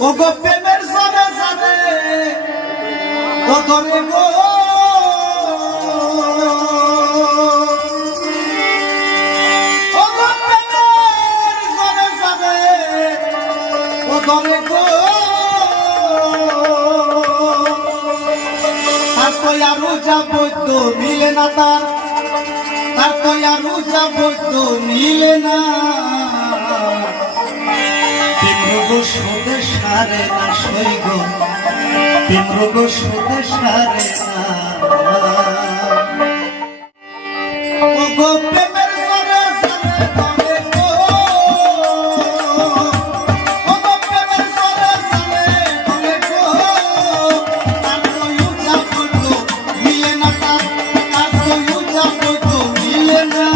ওগো প্রেমের জনে জানে ও ধরে গো ওগো প্রেমের জনে জানে ও ধরে গো তার তো আরো যাবো তো মিলে না তার তো আরো যাবো তো মিলে না তিমরুগো সোদে সারে না সইগ তিমরুগো সোদে সারে না ওগো প্রেমের জরে জরে ধরে গো ওগো প্রেমের জরে জরে ধরে গো তার তো যাবো তো মিলে না তার তো যাবো তো মিলে না